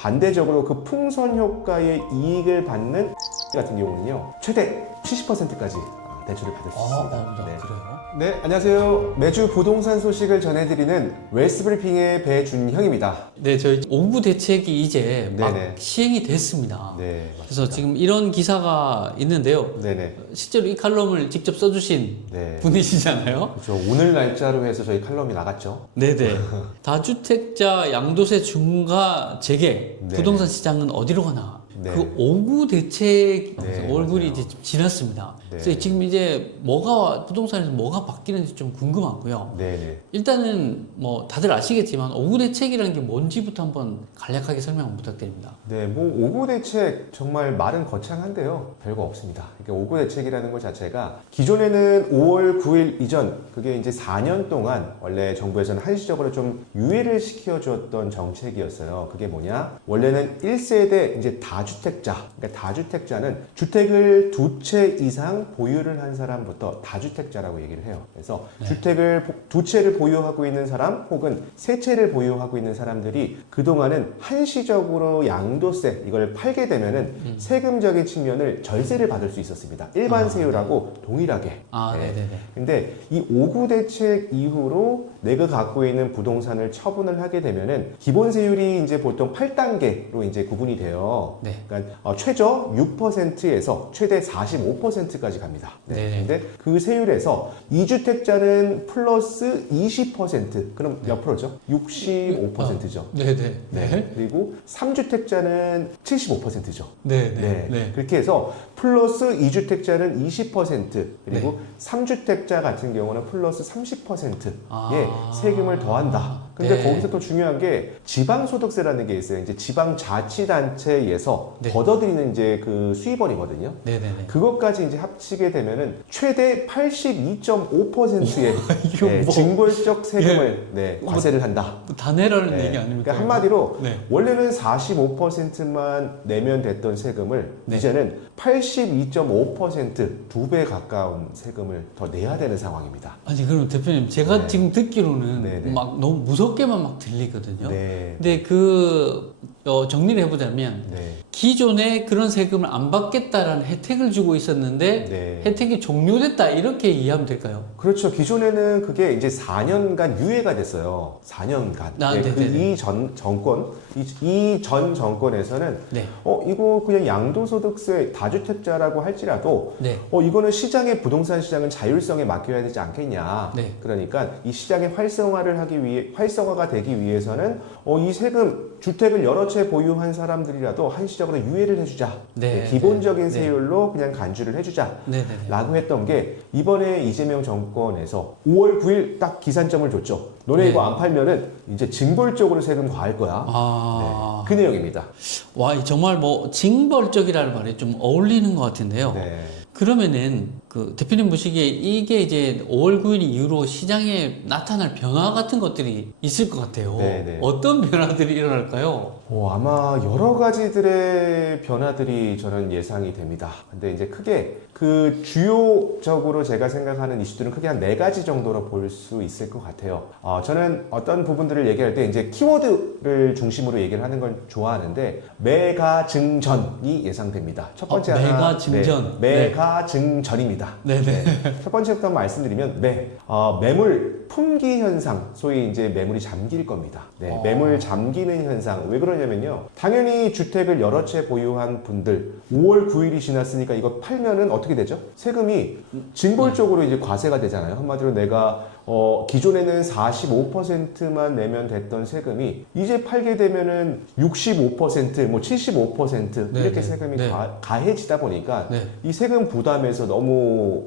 반대적으로 그 풍선 효과의 이익을 받는 같은 경우는요, 최대 70%까지 대출을 받을 수 있습니다. 네. 그래요? 네, 안녕하세요. 매주 부동산 소식을 전해드리는 웰스브리핑의 배준형입니다. 네, 저희 5구 대책이 이제 막 네네. 시행이 됐습니다. 네, 그래서 지금 이런 기사가 있는데요. 네네. 실제로 이 칼럼을 직접 써주신 네. 분이시잖아요. 그렇죠. 오늘 날짜로 해서 저희 칼럼이 나갔죠. 네네. 다주택자 양도세 중과 재개, 네. 부동산 시장은 어디로 가나? 네. 그 5구 대책 네, 얼굴이 맞아요. 이제 좀 지났습니다. 네. 그래서 지금 이제 부동산에서 뭐가 바뀌는지 좀 궁금하고요. 네네. 일단은 뭐 다들 아시겠지만 5구 대책이라는 게 뭔지부터 한번 간략하게 설명 부탁드립니다. 네, 뭐 5구 대책 정말 말은 거창한데요. 별거 없습니다. 그러니까 5구 대책이라는 것 자체가 기존에는 5월 9일 이전 그게 이제 4년 동안 원래 정부에서는 한시적으로 좀 유예를 시켜주었던 정책이었어요. 그게 뭐냐? 원래는 1세대 이제 다주택자, 그러니까 다주택자는 주택을 2채 이상 보유를 한 사람부터 다주택자라고 얘기를 해요. 그래서 주택을 2채를 보유하고 있는 사람 혹은 3채를 보유하고 있는 사람들이 그동안은 한시적으로 양도세 이걸 팔게 되면은 세금적인 측면을 절세를 받을 수 있었습니다. 일반 세율하고 동일하게. 네네네. 근데 이 5구 대책 이후로 내가 갖고 있는 부동산을 처분을 하게 되면은 기본 세율이 이제 보통 8단계로 이제 구분이 돼요. 네. 그러니까 최저 6%에서 최대 45%까지 갑니다. 네. 근데 그 세율에서 2주택자는 플러스 20%, 그럼 몇 프로죠? 65%죠. 네네. 네. 그리고 3주택자는 75%죠. 네네. 네. 그렇게 해서 플러스 2주택자는 20% 그리고 3주택자 같은 경우는 플러스 30%의 세금을 더한다. 근데 네. 거기서 또 중요한 게 지방소득세라는 게 있어요. 이제 지방자치단체에서 네. 걷어들이는 이제 그 수입원이거든요. 네네네. 그것까지 이제 합치게 되면은 최대 82.5%의 이거 뭐- 징벌적 세금을 과세를 한다. 다 내라는 네. 얘기 아닙니까? 그러니까 한마디로 네. 원래는 45%만 내면 됐던 세금을 네. 이제는 82.5% 2배 가까운 세금을 더 내야 되는 상황입니다. 아니 그럼 대표님 제가 네. 지금 듣기로는 네네. 막 너무 무섭게만 막 들리거든요. 네. 근데 정리를 해보자면 네. 기존에 그런 세금을 안 받겠다라는 혜택을 주고 있었는데 네. 혜택이 종료됐다 이렇게 이해하면 될까요? 그렇죠. 기존에는 그게 이제 4년간 유예가 됐어요. 4년간. 네네네. 이전 정권, 이 전 정권에서는 네. 이거 그냥 양도소득세 다주택자라고 할지라도 네. 이거는 시장의 부동산 시장은 자율성에 맡겨야 되지 않겠냐. 네. 그러니까 이 시장의 활성화가 되기 위해서는 이 세금 주택을 여러 채 보유한 사람들이라도 한시적으로 유예를 해주자. 네. 기본적인 네. 세율로 그냥 간주를 해주자. 네네네. 라고 했던 게 이번에 이재명 정권에서 5월 9일 딱 기산점을 줬죠. 너네 네. 이거 안 팔면은 이제 징벌적으로 세금 과할 거야. 그 내용입니다. 와, 정말 뭐 징벌적이라는 말이 좀 어울리는 것 같은데요. 네. 그러면은 그 대표님 보시기에 이게 이제 5월 9일 이후로 시장에 나타날 변화 같은 것들이 있을 것 같아요. 네네. 어떤 변화들이 일어날까요? 아마 여러 가지들의 변화들이 저는 예상이 됩니다. 근데 이제 크게 그 주요적으로 제가 생각하는 이슈들은 크게 한 4가지 정도로 볼 수 있을 것 같아요. 저는 어떤 부분들을 얘기할 때 이제 키워드를 중심으로 얘기를 하는 걸 좋아하는데 매가 증전이 예상됩니다. 첫 번째 하나, 매가 증전. 매가 증전입니다. 네네. 첫 번째부터 말씀드리면 매물 품귀 현상, 소위 이제 매물이 잠길 겁니다. 매물 잠기는 현상. 왜 그러냐면요. 당연히 주택을 여러 채 보유한 분들 5월 9일이 지났으니까 이거 팔면은 어떻게 되죠? 세금이 징벌적으로 이제 과세가 되잖아요. 한마디로 내가 기존에는 45%만 내면 됐던 세금이 이제 팔게 되면은 65%, 뭐 75% 네, 이렇게 네, 세금이 네. 가해지다 보니까 네. 이 세금 부담에서 너무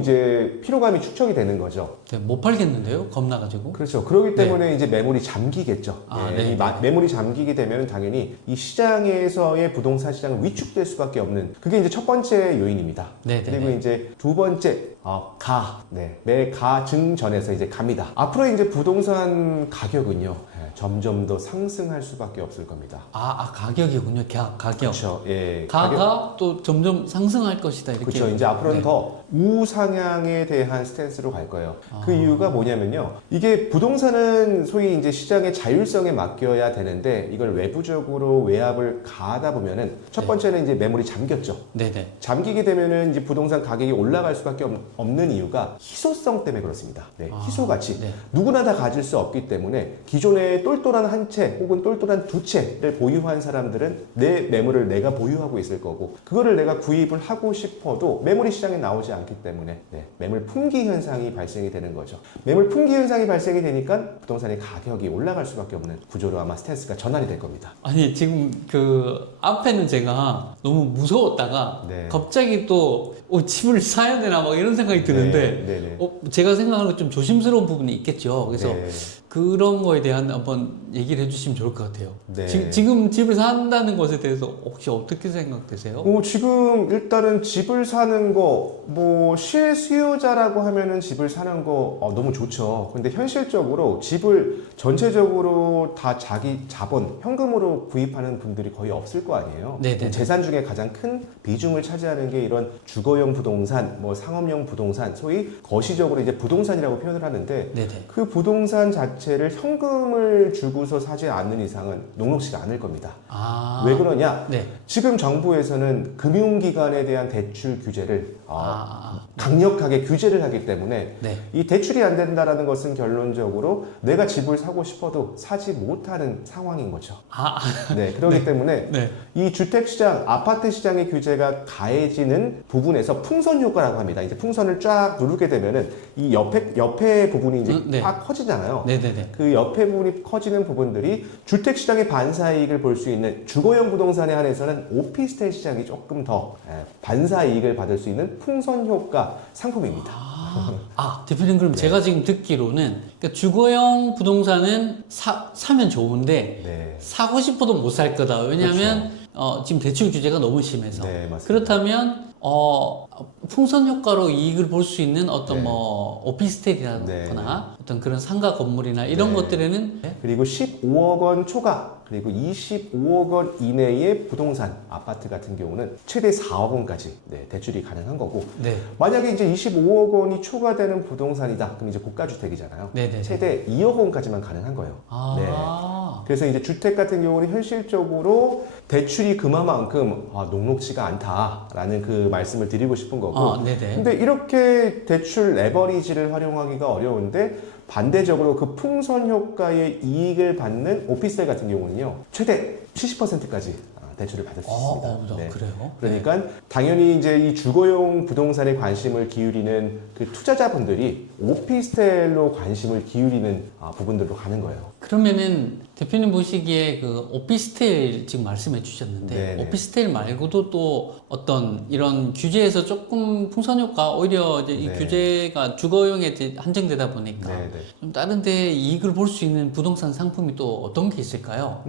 이제 피로감이 축적이 되는 거죠. 네, 못 팔겠는데요? 겁나가지고. 그렇죠. 그렇기 때문에 이제 매물이 잠기겠죠. 네. 매물이 잠기게 되면 당연히 이 시장에서의 부동산 시장은 위축될 수밖에 없는 그게 이제 첫 번째 요인입니다. 네, 네, 그리고 네. 이제 두 번째 매가 증전에서 이제 갑니다. 앞으로 이제 부동산 가격은요. 점점 더 상승할 수밖에 없을 겁니다. 가격이군요. 가격. 그렇죠. 예. 가가 또 점점 상승할 것이다. 이렇게. 그렇죠. 이제 앞으로는 네. 더 우상향에 대한 스탠스로 갈 거예요. 그 이유가 뭐냐면요. 이게 부동산은 소위 이제 시장의 자율성에 맡겨야 되는데 이걸 외부적으로 외압을 가하다 보면은 첫 번째는 이제 매물이 잠겼죠. 네네. 잠기게 되면은 이제 부동산 가격이 올라갈 수밖에 없는 이유가 희소성 때문에 그렇습니다. 네, 희소 가치. 네. 누구나 다 가질 수 없기 때문에 기존에 똘똘한 한 채 혹은 똘똘한 두 채를 보유한 사람들은 내 매물을 내가 보유하고 있을 거고 그거를 내가 구입을 하고 싶어도 매물이 시장에 나오지 않기 때문에 매물 품귀 현상이 발생이 되는 거죠. 매물 품귀 현상이 발생이 되니까 부동산의 가격이 올라갈 수밖에 없는 구조로 아마 스탠스가 전환이 될 겁니다. 아니 지금 그 앞에는 제가 너무 무서웠다가 네. 갑자기 또 집을 사야 되나 막 이런 생각이 드는데 네. 제가 생각하는 좀 조심스러운 부분이 있겠죠. 그래서 네. 그런 거에 대한 한번 얘기를 해주시면 좋을 것 같아요. 네. 지금 집을 산다는 것에 대해서 혹시 어떻게 생각되세요? 지금 일단은 집을 사는 거, 실수요자라고 하면은 집을 사는 거 너무 좋죠. 근데 현실적으로 집을 전체적으로 다 자기 자본, 현금으로 구입하는 분들이 거의 없을 거 아니에요. 네네. 재산 중에 가장 큰 비중을 차지하는 게 이런 주거용 부동산, 상업용 부동산, 소위 거시적으로 이제 부동산이라고 표현을 하는데 네네. 그 부동산 자체를 현금을 주고서 사지 않는 이상은 녹록지가 않을 겁니다. 왜 그러냐? 네. 지금 정부에서는 금융기관에 대한 대출 규제를 강력하게 규제를 하기 때문에 네. 이 대출이 안 된다라는 것은 결론적으로 내가 집을 사고 싶어도 사지 못하는 상황인 거죠. 네, 그렇기 때문에 네. 이 주택시장, 아파트 시장의 규제가 가해지는 부분에서 풍선 효과라고 합니다. 이제 풍선을 쫙 누르게 되면은 이 옆에 부분이 이제 네. 확 커지잖아요. 네네네. 그 옆에 부분이 커지는 부분들이 주택시장의 반사이익을 볼 수 있는 주거용 부동산에 한해서는 오피스텔 시장이 조금 더 반사이익을 받을 수 있는 풍선 효과 상품입니다. 대표님 그럼 제가 지금 듣기로는 그러니까 주거용 부동산은 사면 좋은데 네. 사고 싶어도 못 살 거다. 왜냐하면 지금 대출 규제가 너무 심해서. 네, 맞습니다. 그렇다면 풍선 효과로 이익을 볼 수 있는 어떤 네. 오피스텔이라거나 네. 어떤 그런 상가 건물이나 이런 네. 것들에는 그리고 15억 원 초과 그리고 25억 원 이내의 부동산 아파트 같은 경우는 최대 4억 원까지 대출이 가능한 거고 네. 만약에 이제 25억 원이 초과되는 부동산이다 그럼 이제 고가주택이잖아요. 네네. 최대 2억 원까지만 가능한 거예요. 네. 그래서 이제 주택 같은 경우는 현실적으로 대출이 그만큼 녹록지가 않다라는 그 말씀을 드리고 싶은 거고. 네네. 근데 이렇게 대출 레버리지를 활용하기가 어려운데 반대적으로 그 풍선 효과의 이익을 받는 오피스텔 같은 경우는요 최대 70%까지 대출을 받을 수 있습니다. 네. 그래요? 그러니까 당연히 이제 이 주거용 부동산에 관심을 기울이는 그 투자자분들이 오피스텔로 관심을 기울이는 부분들로 가는 거예요. 그러면은 대표님 보시기에 그 오피스텔 지금 말씀해 주셨는데 네네. 오피스텔 말고도 또 어떤 이런 규제에서 조금 풍선 효과 오히려 이제 이 네. 규제가 주거용에 이제 한정되다 보니까 네네. 좀 다른 데 이익을 볼 수 있는 부동산 상품이 또 어떤 게 있을까요?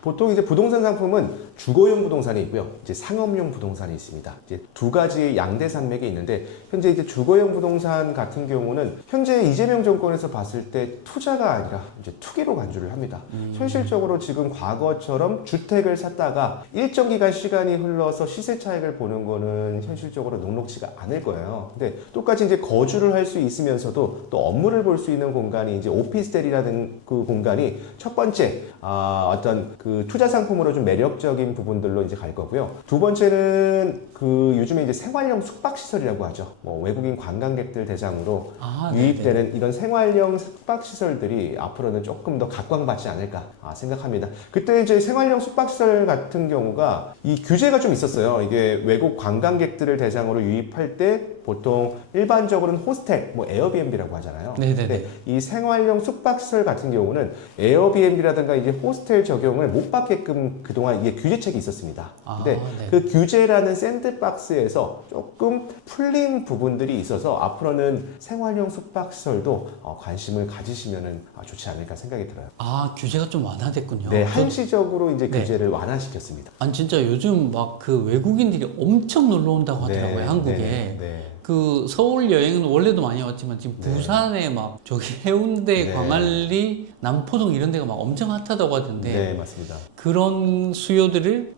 보통 이제 부동산 상품은 주거용 부동산이 있고요. 이제 상업용 부동산이 있습니다. 이제 두 가지의 양대 산맥이 있는데 현재 이제 주거용 부동산 같은 경우는 현재 이재명 정권에서 봤을 때 투자가 아니라 이제 투기로 간주를 합니다. 현실적으로 지금 과거처럼 주택을 샀다가 일정 기간 시간이 흘러서 시세 차익을 보는 거는 현실적으로 녹록지가 않을 거예요. 근데 똑같이 이제 거주를 할 수 있으면서도 또 업무를 볼 수 있는 공간이 이제 오피스텔이라는 그 공간이 첫 번째 어떤 그 투자 상품으로 좀 매력적인 부분들로 이제 갈 거고요. 두 번째는 그 요즘에 이제 생활형 숙박시설이라고 하죠. 외국인 관광객들 대상으로 유입되는 이런 생활형 숙박시설들이 앞으로는 조금 더 각광받지 않을까 생각합니다. 그때 이제 생활형 숙박시설 같은 경우가 이 규제가 좀 있었어요. 이게 외국 관광객들을 대상으로 유입할 때 보통 일반적으로는 호스텔, 에어비앤비라고 하잖아요. 네네네. 근데 이 생활형 숙박시설 같은 경우는 에어비앤비라든가 이제 호스텔 적용을 못 받게끔 그동안 이게 규제책이 있었습니다. 근데 네. 그 규제라는 샌드박스에서 조금 풀린 부분들이 있어서 앞으로는 생활형 숙박시설도 관심을 가지시면은 좋지 않을까 생각이 들어요. 규제가 좀 완화됐군요. 네, 한시적으로 이제 네. 규제를 완화시켰습니다. 아니 진짜 요즘 막 그 외국인들이 엄청 놀러 온다고 하더라고요. 한국에. 네. 그 서울 여행은 원래도 많이 왔지만 지금 네. 부산에 막 저기 해운대, 네. 광안리 남포동 이런 데가 막 엄청 핫하다고 하던데 네, 맞습니다. 그런 수요들을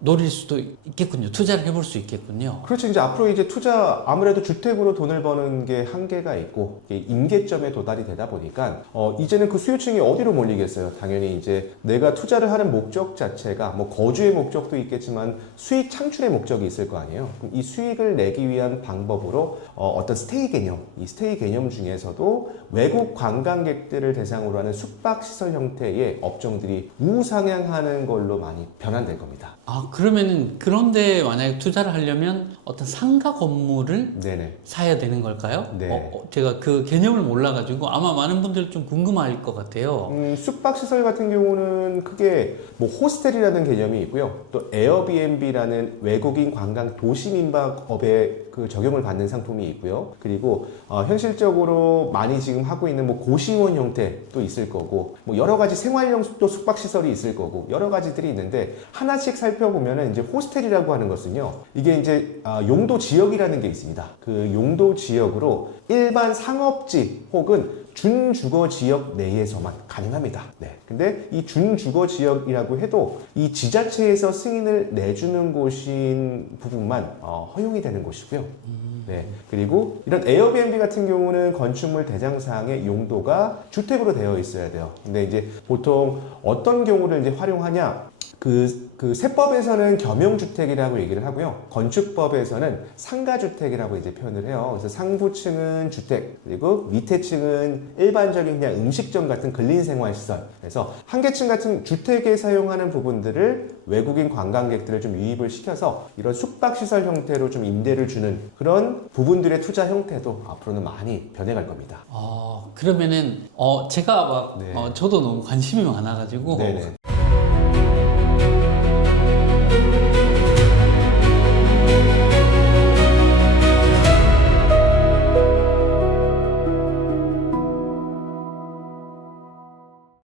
노릴 수도 있겠군요. 투자를 해볼 수 있겠군요. 그렇죠. 이제 앞으로 이제 투자 아무래도 주택으로 돈을 버는 게 한계가 있고 이게 임계점에 도달이 되다 보니까 이제는 그 수요층이 어디로 몰리겠어요. 당연히 이제 내가 투자를 하는 목적 자체가 뭐 거주의 목적도 있겠지만 수익 창출의 목적이 있을 거 아니에요. 그럼 이 수익을 내기 위한 방법으로 어떤 스테이 개념, 이 스테이 개념 중에서도 외국 관광객들을 대상으로 하는 숙박시설 형태의 업종들이 우상향하는 걸로 많이 변환될 겁니다. 아, 그러면은 그런데 만약에 투자를 하려면 어떤 상가 건물을 네네. 사야 되는 걸까요? 네. 제가 그 개념을 몰라가지고 아마 많은 분들이 좀 궁금할 것 같아요. 숙박시설 같은 경우는 크게 뭐 호스텔이라는 개념이 있고요. 또 에어비앤비라는 외국인 관광 도시민박업에 그 적용을 받는 상품이 있고요. 그리고 현실적으로 많이 지금 하고 있는 뭐 고시원 형태도 있을 거고 뭐 여러 가지 생활용 또 숙박시설이 있을 거고 여러 가지들이 있는데 하나씩 살펴보면은 이제 호스텔이라고 하는 것은요. 이게 이제 용도 지역이라는 게 있습니다. 그 용도 지역으로 일반 상업지 혹은 준주거 지역 내에서만 가능합니다. 네. 근데 이 준주거 지역이라고 해도 이 지자체에서 승인을 내주는 곳인 부분만 허용이 되는 곳이고요. 네. 그리고 이런 에어비앤비 같은 경우는 건축물 대장사항의 용도가 주택으로 되어 있어야 돼요. 근데 이제 보통 어떤 경우를 이제 활용하냐? 그 세법에서는 겸용주택이라고 얘기를 하고요. 건축법에서는 상가주택이라고 이제 표현을 해요. 그래서 상부층은 주택, 그리고 밑에 층은 일반적인 그냥 음식점 같은 근린생활시설. 그래서 한계층 같은 주택에 사용하는 부분들을 외국인 관광객들을 좀 유입을 시켜서 이런 숙박시설 형태로 좀 임대를 주는 그런 부분들의 투자 형태도 앞으로는 많이 변해갈 겁니다. 그러면은 제가 막 네. 저도 너무 관심이 많아가지고 네네.